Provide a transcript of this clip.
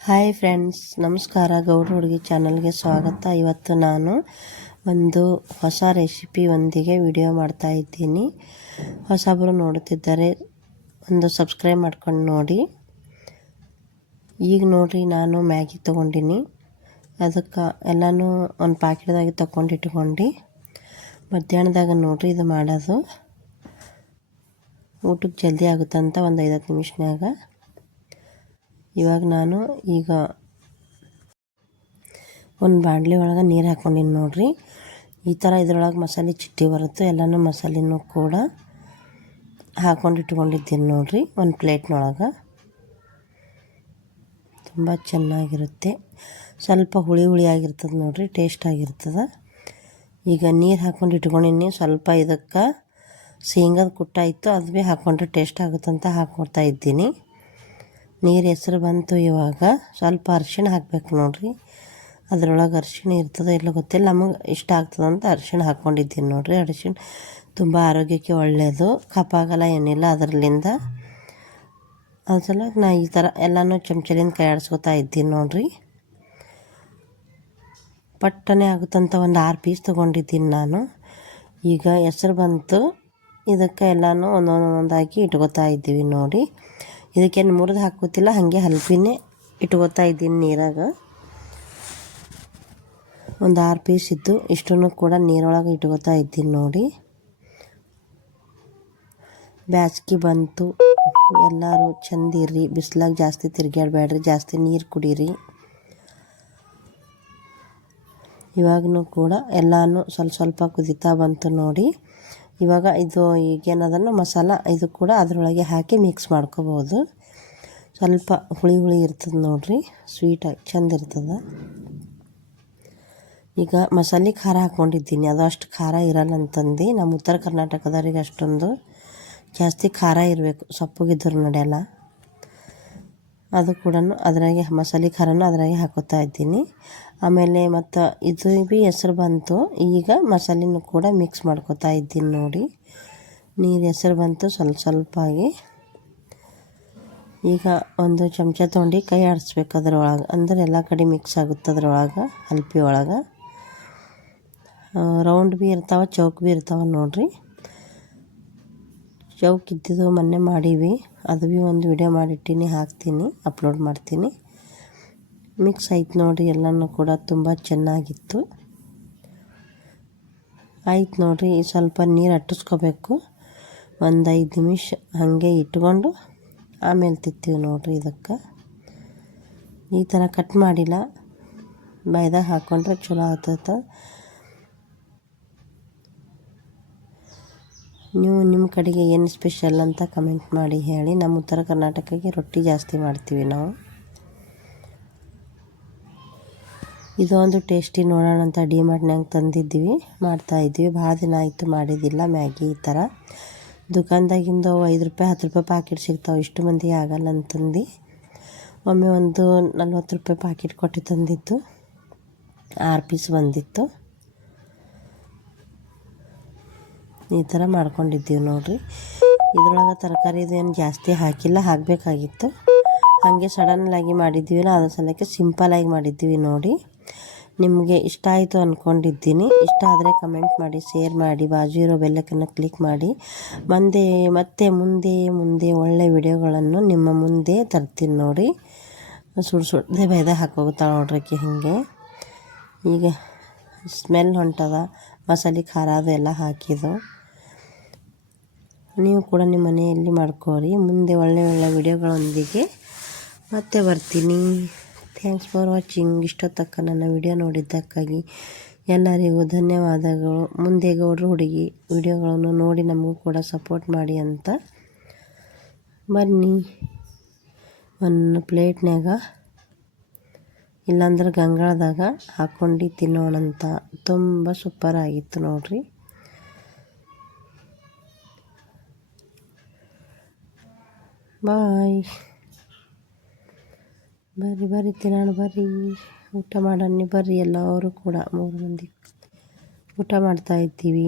Hi friends, ನಮಸ್ಕಾರ. ಗೌಡ್ರ ಹುಡುಗಿ ಚಾನಲ್ಗೆ ಸ್ವಾಗತ. ಇವತ್ತು ನಾನು ಒಂದು ಹೊಸ ರೆಸಿಪಿ ಒಂದಿಗೆ ವಿಡಿಯೋ ಮಾಡ್ತಾ ಇದ್ದೀನಿ. ಹೊಸಬರು ನೋಡುತ್ತಿದ್ದರೆ ಒಂದು ಸಬ್ಸ್ಕ್ರೈಬ್ ಮಾಡ್ಕೊಂಡು ನೋಡಿ. ಈಗ ನೋಡಿರಿ, ನಾನು ಮ್ಯಾಗಿ ತೊಗೊಂಡಿನಿ. ಅದಕ್ಕೆ ಎಲ್ಲನೂ ಒಂದು ಪ್ಯಾಕೆಟ್ದಾಗೆ ತೊಗೊಂಡಿಟ್ಕೊಂಡು ಮಧ್ಯಾಹ್ನದಾಗ ನೋಡಿರಿ ಇದು ಮಾಡೋದು. ಊಟಕ್ಕೆ ಜಲ್ದಿ ಆಗುತ್ತಂತ ಒಂದು 5-10 ನಿಮಿಷನ್ಯಾಗ. ಇವಾಗ ನಾನು ಒಂದು ಬಾಣಲಿ ಒಳಗೆ ನೀರು ಹಾಕ್ಕೊಂಡಿನಿ ನೋಡಿರಿ. ಈ ಥರ ಇದ್ರೊಳಗೆ ಮಸಾಲೆ ಚಿಟ್ಟಿ ಬರುತ್ತೆ. ಎಲ್ಲನೂ ಮಸಾಲೆನೂ ಕೂಡ ಹಾಕ್ಕೊಂಡು ಇಟ್ಕೊಂಡಿದ್ದೀನಿ ನೋಡಿರಿ ಒಂದು ಪ್ಲೇಟ್ನೊಳಗೆ. ತುಂಬ ಚೆನ್ನಾಗಿರುತ್ತೆ. ಸ್ವಲ್ಪ ಹುಳಿ ಆಗಿರ್ತದೆ ನೋಡಿರಿ, ಟೇಸ್ಟ್ ಆಗಿರ್ತದೆ. ಈಗ ನೀರು ಹಾಕ್ಕೊಂಡು ಇಟ್ಕೊಂಡಿನಿ. ಸ್ವಲ್ಪ ಇದಕ್ಕೆ ಶೇಂಗಾದ ಕುಟ್ಟಾಯಿತು, ಅದು ಭೀ ಹಾಕ್ಕೊಂಡ್ರೆ ಟೇಸ್ಟ್ ಆಗುತ್ತಂತ ಹಾಕ್ಕೊಡ್ತಾ ಇದ್ದೀನಿ. ನೀರು ಹೆಸರು ಬಂತು. ಇವಾಗ ಸ್ವಲ್ಪ ಅರಿಶಿಣ ಹಾಕಬೇಕು ನೋಡಿರಿ. ಅದರೊಳಗೆ ಅರಿಶಿಣ ಇರ್ತದೆ ಇಲ್ಲ ಗೊತ್ತಿಲ್ಲ, ನಮಗೆ ಇಷ್ಟ ಆಗ್ತದಂತ ಅರಿಶಿಣ ಹಾಕ್ಕೊಂಡಿದ್ದೀನಿ ನೋಡಿರಿ. ಅರಿಶಿಣ ತುಂಬ ಆರೋಗ್ಯಕ್ಕೆ ಒಳ್ಳೆಯದು, ಕಪ್ಪಾಗಲ್ಲ ಏನಿಲ್ಲ ಅದರಲ್ಲಿಂದ. ಅದ್ರ ಸಲುವಾಗಿ ನಾ ಈ ಥರ ಎಲ್ಲನೂ ಚಮಚಲಿಂದ ಕೈ ಆಡಿಸ್ಕೊತಾ ಇದ್ದೀನಿ ನೋಡಿರಿ. ಪಟ್ಟನೆ ಆಗುತ್ತಂತ ಒಂದು 6 ಪೀಸ್ ತೊಗೊಂಡಿದ್ದೀನಿ ನಾನು. ಈಗ ಹೆಸರು ಬಂತು, ಇದಕ್ಕೆ ಎಲ್ಲನೂ ಒಂದೊಂದಾಗಿ ಇಟ್ಕೊತಾ ಇದ್ದೀವಿ ನೋಡಿ. ಇದಕ್ಕೇನು ಮುರಿದು ಹಾಕೋತಿಲ್ಲ, ಹಾಗೆ ಹಲ್ಪಿನೇ ಇಟ್ಕೊತಾ ಇದ್ದೀನಿ ನೀರಾಗ. ಒಂದು 6 ಪೀಸ್ ಇದ್ದು ಇಷ್ಟನ್ನು ಕೂಡ ನೀರೊಳಗೆ ಇಟ್ಕೊತಾ ಇದ್ದೀನಿ ನೋಡಿ. ಬ್ಯಾಸ್ಗೆ ಬಂತು, ಎಲ್ಲರೂ ಚಂದಿರ್ರಿ, ಬಿಸಿಲಾಗ ಜಾಸ್ತಿ ತಿರುಗಾಡಬೇಡ್ರಿ, ಜಾಸ್ತಿ ನೀರು ಕುಡೀರಿ. ಇವಾಗೂ ಕೂಡ ಎಲ್ಲನೂ ಸ್ವಲ್ಪ ಕುದೀತಾ ಬಂತು ನೋಡಿ. ಇವಾಗ ಇದು ಈಗೇನದನ್ನು ಮಸಾಲ ಇದು ಕೂಡ ಅದರೊಳಗೆ ಹಾಕಿ ಮಿಕ್ಸ್ ಮಾಡ್ಕೋಬೋದು. ಸ್ವಲ್ಪ ಹುಳಿ ಇರ್ತದೆ ನೋಡಿರಿ, ಸ್ವೀಟಾಗಿ ಚೆಂದ ಇರ್ತದೆ. ಈಗ ಮಸಾಲೆ ಖಾರ ಹಾಕ್ಕೊಂಡಿದ್ದೀನಿ. ಅದು ಅಷ್ಟು ಖಾರ ಇರಲ್ಲ ಅಂತಂದು. ನಮ್ಮ ಉತ್ತರ ಕರ್ನಾಟಕದವ್ರಿಗೆ ಅಷ್ಟೊಂದು ಜಾಸ್ತಿ ಖಾರ ಇರಬೇಕು, ಸಪ್ಪಗಿದ್ರು ನಡೆಯಲ್ಲ. ಅದು ಕೂಡ ಅದ್ರಾಗೆ ಮಸಾಲೆ ಖಾರನೂ ಅದ್ರಾಗೆ ಹಾಕೋತಾ ಇದ್ದೀನಿ. ಆಮೇಲೆ ಮತ್ತು ಇದು ಭೀ ಹೆಸರು ಬಂತು. ಈಗ ಮಸಾಲೆನೂ ಕೂಡ ಮಿಕ್ಸ್ ಮಾಡ್ಕೋತಾ ಇದ್ದೀನಿ ನೋಡಿ. ನೀರು ಹೆಸರು ಬಂತು ಸ್ವಲ್ಪ ಆಗಿ. ಈಗ ಒಂದು ಚಮಚ ತೊಗೊಂಡು ಕೈ ಆಡಿಸ್ಬೇಕು ಅದ್ರೊಳಗೆ, ಅಂದ್ರೆ ಎಲ್ಲ ಕಡೆ ಮಿಕ್ಸ್ ಆಗುತ್ತೆ ಅದ್ರೊಳಗೆ. ಹಲ್ಪಿ ಒಳಗೆ ರೌಂಡ್ ಭೀ ಇರ್ತಾವೆ, ಚೌಕ್ ಭೀ ಇರ್ತಾವೆ ನೋಡಿರಿ. ಚೌಕ್ ಇದ್ದಿದ್ದು ಮೊನ್ನೆ ಮಾಡೀವಿ, ಅದು ಭೀ ಒಂದು ವಿಡಿಯೋ ಮಾಡಿಟ್ಟಿನಿ, ಹಾಕ್ತೀನಿ, ಅಪ್ಲೋಡ್ ಮಾಡ್ತೀನಿ. ಮಿಕ್ಸ್ ಆಯ್ತು ನೋಡಿರಿ, ಎಲ್ಲನೂ ಕೂಡ ತುಂಬ ಚೆನ್ನಾಗಿತ್ತು. ಆಯ್ತು ನೋಡಿರಿ, ಸ್ವಲ್ಪ ನೀರು ಅಟ್ಟಿಸ್ಕೋಬೇಕು. ಒಂದು 5 ನಿಮಿಷ ಹಾಗೆ ಇಟ್ಕೊಂಡು ಆಮೇಲೆ ತಿತ್ತೀವಿ ನೋಡಿರಿ. ಇದಕ್ಕೆ ಈ ಥರ ಕಟ್ ಮಾಡಿಲ್ಲ, ಬಾಯ್ದಾಗ ಹಾಕ್ಕೊಂಡ್ರೆ ಚಲೋ ಆಗ್ತದೆ. ನೀವು ನಿಮ್ಮ ಕಡೆಗೆ ಏನು ಸ್ಪೆಷಲ್ ಅಂತ ಕಮೆಂಟ್ ಮಾಡಿ ಹೇಳಿ. ನಮ್ಮ ಉತ್ತರ ಕರ್ನಾಟಕಕ್ಕೆ ರೊಟ್ಟಿ ಜಾಸ್ತಿ ಮಾಡ್ತೀವಿ ನಾವು. ಇದೊಂದು ಟೇಸ್ಟಿ ನೋಡೋಣ ಅಂತ ಡಿಮಾರ್ಟ್ನಾಗ ತಂದಿದ್ದೀವಿ, ಮಾಡ್ತಾಯಿದ್ವಿ. ಭಾಳ ದಿನ ಆಯಿತು ಮಾಡಿದ್ದಿಲ್ಲ ಮ್ಯಾಗಿ ಈ ಥರ. ದುಕಾನ್ದಾಗಿಂದು 5 ರೂಪಾಯಿ 10 ರೂಪಾಯಿ ಪ್ಯಾಕೆಟ್ ಸಿಗ್ತಾವೆ, ಇಷ್ಟು ಮಂದಿ ಆಗಲ್ಲ ಅಂತಂದು ಒಮ್ಮೆ ಒಂದು 40 ರೂಪಾಯಿ ಪ್ಯಾಕೆಟ್ ಕೊಟ್ಟು ತಂದಿದ್ದು. 6 ಪೀಸ್ ಬಂದಿತ್ತು. ಈ ಥರ ಮಾಡ್ಕೊಂಡಿದ್ದೀವಿ ನೋಡಿರಿ. ಇದ್ರೊಳಗೆ ತರಕಾರಿ ಇದೇನು ಜಾಸ್ತಿ ಹಾಕಿಲ್ಲ, ಹಾಕಬೇಕಾಗಿತ್ತು. ಹಾಗೆ ಸಡನ್ನಾಗಿ ಮಾಡಿದ್ದೀವಿಲ್ಲ, ಅದ್ರ ಸಲಕ್ಕೆ ಸಿಂಪಲಾಗಿ ಮಾಡಿದ್ದೀವಿ ನೋಡಿ. ನಿಮಗೆ ಇಷ್ಟ ಆಯಿತು ಅಂದ್ಕೊಂಡಿದ್ದೀನಿ. ಇಷ್ಟ ಆದರೆ ಕಮೆಂಟ್ ಮಾಡಿ, ಶೇರ್ ಮಾಡಿ, ಬಾಜು ಇರೋ ಬೆಲ್ಲಕ್ಕನ್ನು ಕ್ಲಿಕ್ ಮಾಡಿ. ಮತ್ತೆ ಮುಂದೆ ಒಳ್ಳೆ ವಿಡಿಯೋಗಳನ್ನು ನಿಮ್ಮ ಮುಂದೆ ತರ್ತೀನಿ ನೋಡಿ. ಸುಡ್ದೆ ಬೈದ ಹಾಕೋಗುತ್ತಾಳೆ ನೋಡ್ರಿಕಿ ಹಾಗೆ. ಈಗ ಸ್ಮೆಲ್ ಹೊಂಟದ, ಮಸಾಲೆ ಖಾರ ಅದು ಎಲ್ಲ ಹಾಕಿದ್ದು. ನೀವು ಕೂಡ ನಿಮ್ಮ ಮನೆಯಲ್ಲಿ ಮಾಡ್ಕೋರಿ. ಮುಂದೆ ಒಳ್ಳೆ ವಿಡಿಯೋಗಳೊಂದಿಗೆ ಮತ್ತೆ ಬರ್ತೀನಿ. Thanks for watching. ಇಷ್ಟೊತ್ತಕ್ಕ ನನ್ನ ವಿಡಿಯೋ ನೋಡಿದ್ದಕ್ಕಾಗಿ ಎಲ್ಲರಿಗೂ ಧನ್ಯವಾದಗಳು. ಮುಂದೆ ಗೌಡ್ರ ಹುಡುಗಿ ವಿಡಿಯೋಗಳನ್ನು ನೋಡಿ ನಮಗೂ ಕೂಡ ಸಪೋರ್ಟ್ ಮಾಡಿ ಅಂತ. ಬನ್ನಿ, ಒಂದು ಪ್ಲೇಟ್ನಾಗ ಇಲ್ಲಾಂದ್ರೆ ಗಂಗಾಳದಾಗ ಹಾಕ್ಕೊಂಡು ತಿನ್ನೋಣಂತ. ತುಂಬ ಸೂಪರ್ ಆಗಿತ್ತು ನೋಡಿರಿ. ಬಾಯ್. ಬರ್ರಿ ತಿನ್ನೋಣ, ಬರ್ರಿ ಊಟ ಮಾಡೋಣ ಬರ್ರಿ. ಎಲ್ಲರೂ ಕೂಡ 3 ಮಂದಿ ಊಟ ಮಾಡ್ತಾಯಿದ್ದೀವಿ.